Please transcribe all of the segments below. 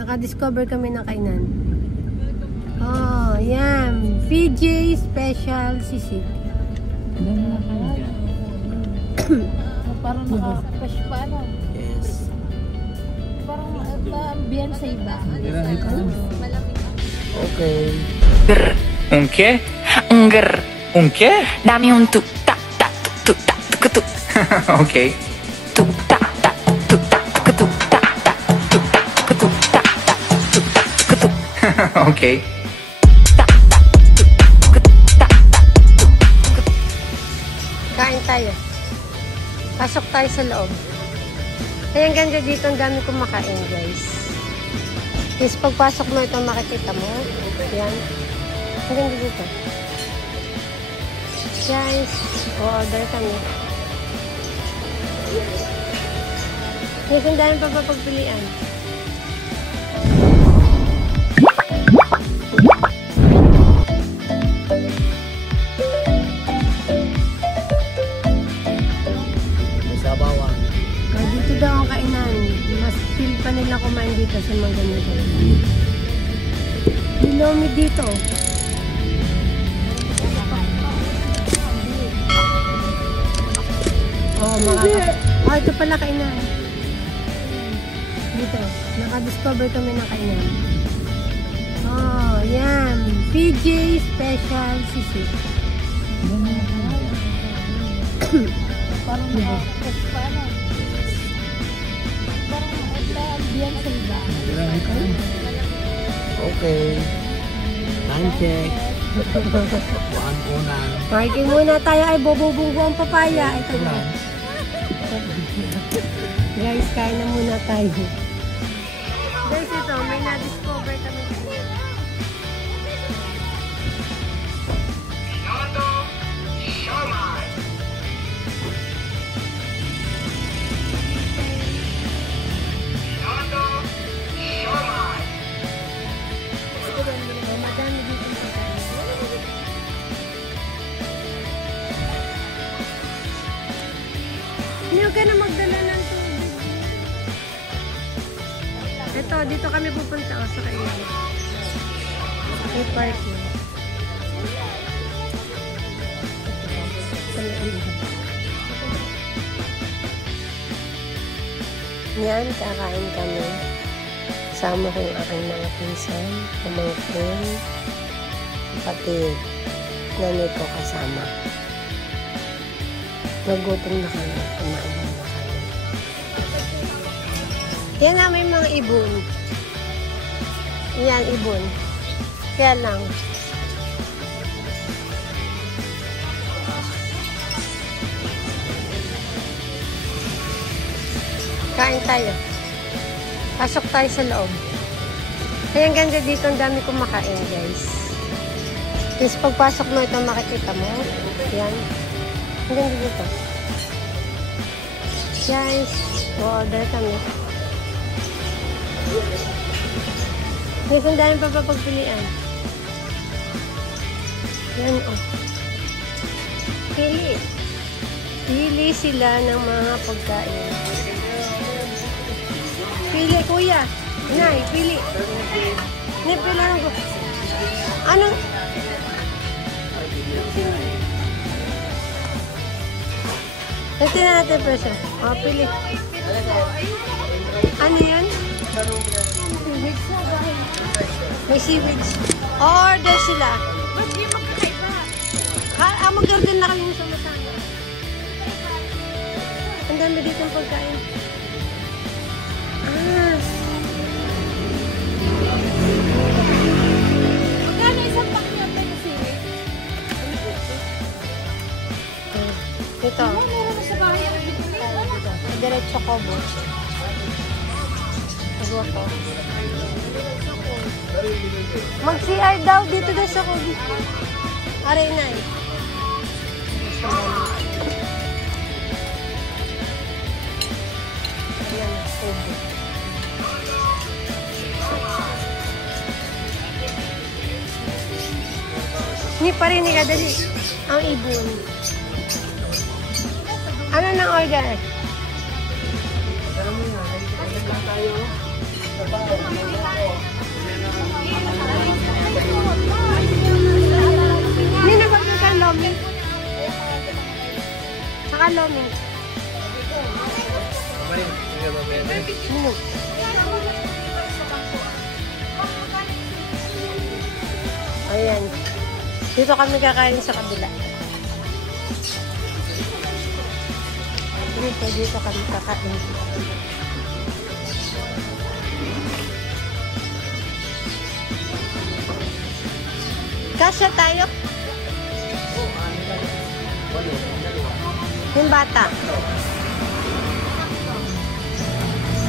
Naka-discover kami ng kainan. Oh, yan. PJ Special Sisig. Parang naka-fresh pa, ano? Yes. Parang ambiyan sa iba. Okay. Un qué? Un qué? Dame un tuk tak tak tuk tak tuk tuk. Ok. Tuk tak tak tuk tak tuk tuk tak tak tuk tak tuk tuk tak tak tuk tak tuk tuk. Ok. Kain tayo. Pasok tayo sa loob. Kaya ang ganda dito, ang dami kumakain, guys. Yes, pagpasok mo ito, makikita mo. Yan. Ang ganda dito. Guys, order kami. Yes, ang dami pa pagpilian. Dito daw ang kainan. Mas feel pa nila kumain dito sa mga ganito. Nilomi dito. Oh, oh, ito pala kainan. Dito. Naka-discover kami ng kainan. Oh, yan. PJ Special Sisig. Parang naka-fresh pa, ano? Parang ambiyan sa iba. Okay. Time check. Buwan una. Parking muna tayo. Ay, bububunggo ang papaya. Ito na. Guys, kain na muna tayo. Guys, ito. May na-discover kami. Hindi ka na magdala ng tubig. Ito, dito kami pupunta o sa kainan. May parking. Yan, kakain kami. Kasama ko yung aking mga pinsan, pamangkin, kapatid, nanay ko kasama. Nagutom na kami, kumain na kami. Yan na, may mga ibon. Yan, ibon. Kaya lang. Kain tayo. Pasok tayo sa loob. Kaya ang ganda dito, ang dami kumakain, guys. Tapos pagpasok mo ito, makikita mo. Yan. Ang ganda dito. Guys, order kami. Guys, ang dami pa pagpilian. Yan, oh. Pili. Pili sila ng mga pagkain. Pili, kuya. Nay, pili. Nay, pili lang ko. Anong? Ito na natin presyo. O, pili. Ano yan? May seaweeds. Order sila. Ba't di magkakaiba? Mag-order na kami sa masama. Ang dami dito ng pagkain. Magkano isang pakyan na seaweed? Ito. Meron na sa bahay. Diretso kobo. Ito. Mag-CR daw dito na sa kobo. Aray na eh. Ayan, kobo. Hindi pa rin ka, dali. Ang ibon. Ano nang order? Alam mo na, lang tayo. dami. Sino? Ayan. Dito kami kakain sa kabila. Dito kami kakain. Kasya tayo. Yung bata.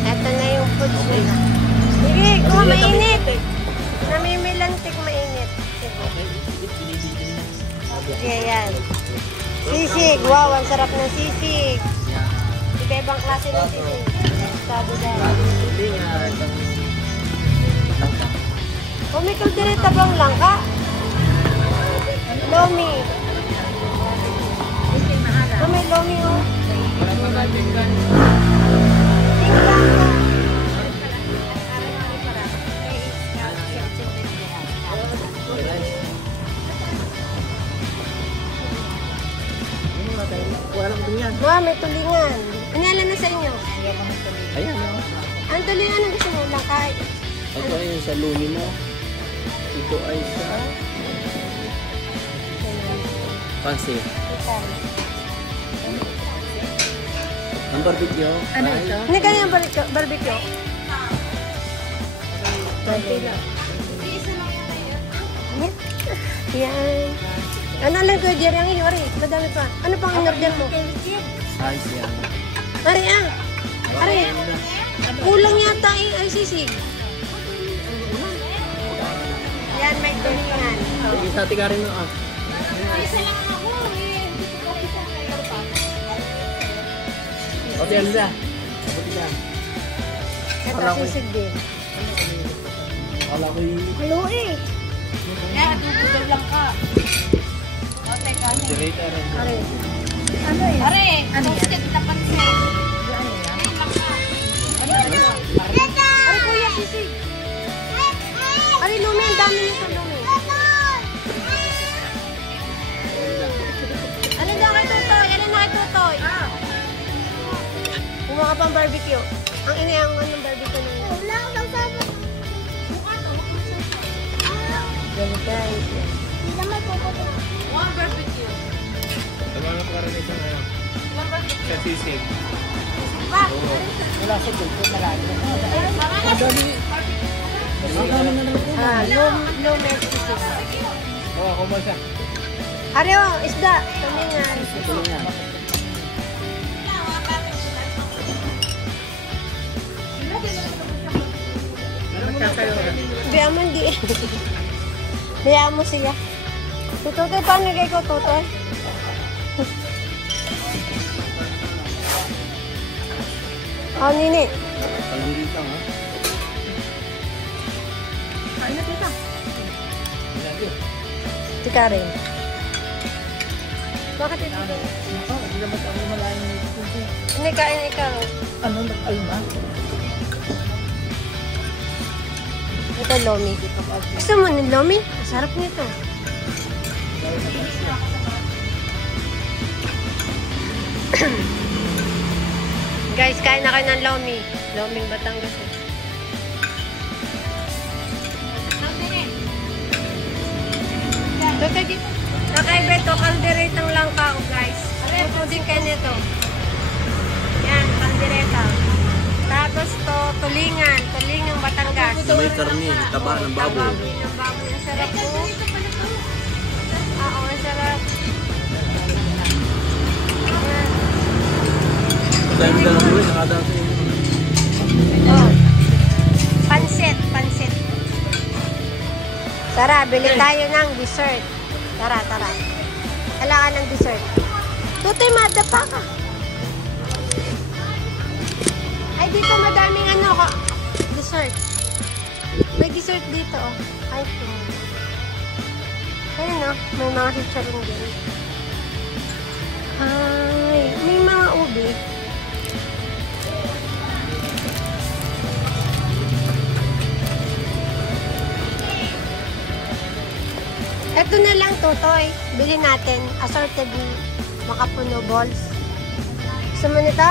Ito na yung food nila. Sige, kung mainit. Namimilantik mainit. Sige, yan. Sisig. Wow, ang sarap ng sisig. Iba-ibang klase ng sisig. Sabi daw. Oh, may kaldereta bang langka? Lomi. Oh, may lomi, oh. Tinglang ka. Wow, may tulingan. Ano na sa inyo? Ayan, Ang tulingan ang gusto mo lang kahit. ito ay sa lumi mo. Ito ay sa pansit. Ang barbecue. Ano ito? Hindi ka yung barbecue? Yan. Ano lang ko, Jerry, ang iyo, Ari? Madami pa. Ano pang in-order mo? Size yan. Ari, ah. Ari. Kulang yata eh. Ay, sisig. Yan, may tulingan. Sige, sa tikarin mo ah. Isa lang ako eh. Dito ko isa kayo pa. Okay, ano siya? Abot siya. Ito, sisig din. Wala ko yung Halo eh. Yan, dududol lang ka. O, teka. generator rin. Ari. Ano yan? Are, toasted na pansit. Ari, kuya, sisig. Ari, lumi. Ang dami nito, lumi. Ano daw kay Tutoy? Ano na kay Tutoy? Kumuha ka pang barbecue. Ang inayang anong barbecue nung wala ko lang sabi. Ganun guys. Hindi naman po po. One barbecue. Tama pa rin isang ano. Sa sisig. Wala sa dito marami. Lumi sisig. Oo, kumal siya. Ari, oh, isda. Tulingan. Ito lang yan. Biya mo hindi. Biya mo siya. Si Tutoy, paano nagay ko, Tutoy? Oh, Nini. Pagdirit lang ha. Ano dito? Si Karen. Bakit ito? Hindi naman ako malayo nito. Hindi, kain ikaw. Ano, nag-alma? Ito, lomi. Gusto mo ng lomi? Masarap nito. Guys, kain na kayo ng lomi. Loming Batangas. Tutoy dito. Nakaiba ito, kalderetang langka ko, guys. Tuto din kayo nito. Yan, kaldereta. Tapos to, tulingan. Tulingang Batangas. Sa may karni, taba ng baboy. Ng baboy. Ang sarap po. Oo, ang sarap. Dahil mo dalang ulit, nakadaan sa inyo. Oh. Pansit, pansit. Tara, bili tayo ng dessert. Tara, tara. Kailangan ng dessert. Tutoy, madapa ka. Ay, dito madaming dessert. May dessert dito, oh. Ay, ayun, oh. May mga chicharon din. Ay, may mga ubi. Ito na lang, Tutoy. Bili natin. Assorted makapuno balls. Gusto mo nito?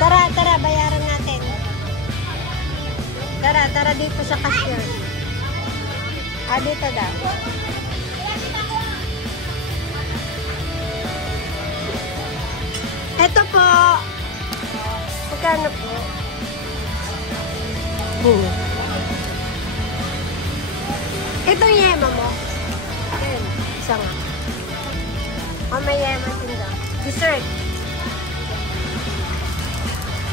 Tara, tara, bayaran natin. Tara, tara dito sa cashier. Ah, dito daw. Ito po. Magkano po? Ito yung yema mo. Ayan, isa nga. Oh, may yema tinda. Dessert.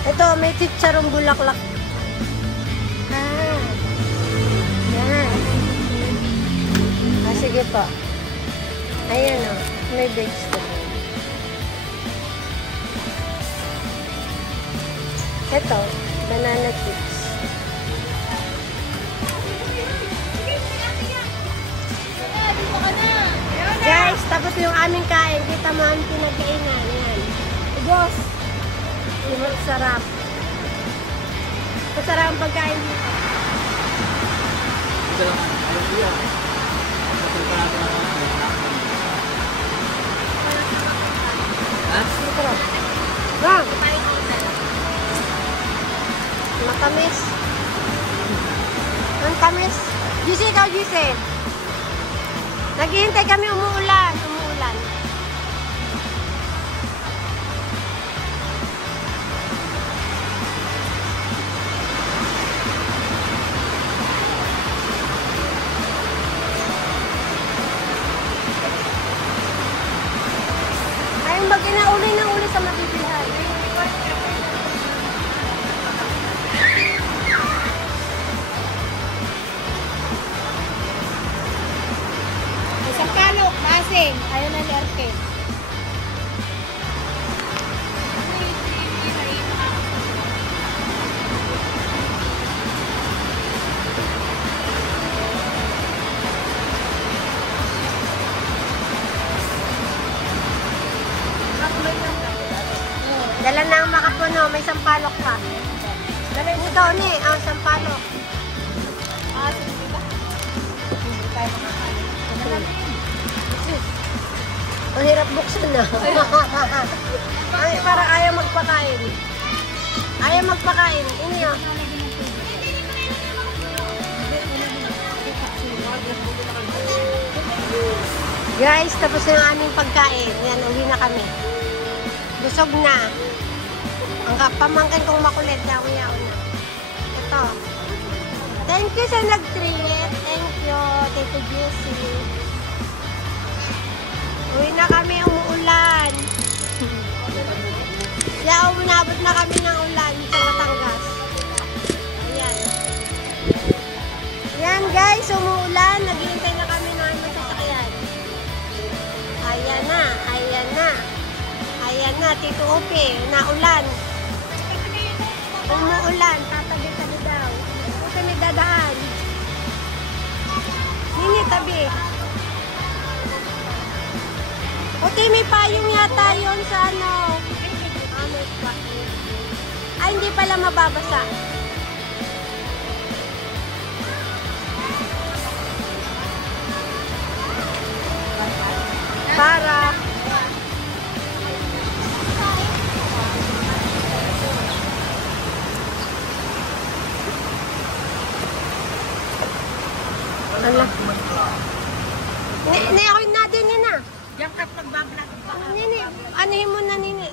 Ito, may chicharong bulaklak. Ah. Yan. Ah, sige po. Ayan o. May vegetable. Ito, banana chips. Guys, tapos yung aming kain. Kita mo ang pinagkainan. Yan. Diyos. Masarap. Masarap ang pagkain dito. Masarap. Wow. Matamis. Ang tamis. Gise, ikaw Gise. Naghihintay kami, umuulan. Umuulan. Ayun ba kinauli ng uli sa mabibilhan? Isang kalok, nasing. Ayaw na ni Arke. Dala na ang makapuno, may sampalok pa. Dala mo daw ni, ang sampalok. Ah, sige ba? Hindi tayo makakain. Ang hirap buksan na. Ay, para ayaw magpakain. Ayaw magpakain. Inyo. Guys, tapos na yung aming pagkain. Yan, uwi na kami. Busog na. Ang pamangkin kong makulit na, uyaw na. Ito. Thank you sa nag-treat. Thank you, Tito Jessie. Uwi na kami, umuulan. Yeah, umabot na kami ng ulan sa Batangas. Ayan. Ayan guys, umuulan. Naghihintay na kami ng aming sasakyan. Ayan na, ayan na. Ayan na, Tito Upi, naulan. Umuulan, tatabi-tabi daw. Huwag kami dadaan. Nini, tabi. Okay, may payong yata yun sa ano. Ay, hindi pala mababasa. Para ala. Ni ako natin yun na. Yang kat nagbablog. Nini, anuhin mo na Nini.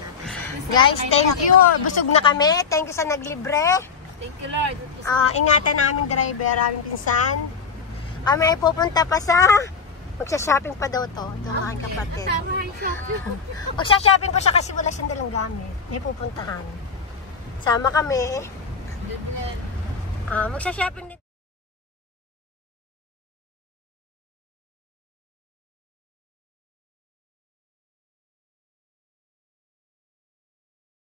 Guys, thank you. Busog na kami. Thank you sa naglibre. Thank you, Lord. Ingatan namin driver, aming pinsan. Kami ay pupunta pa sa magsha-shopping pa daw to. Ito ang aking kapatid. Magsha-shopping pa siya kasi wala siyang dalang gamit. May pupuntahan. Sama kami. Magsha-shopping din.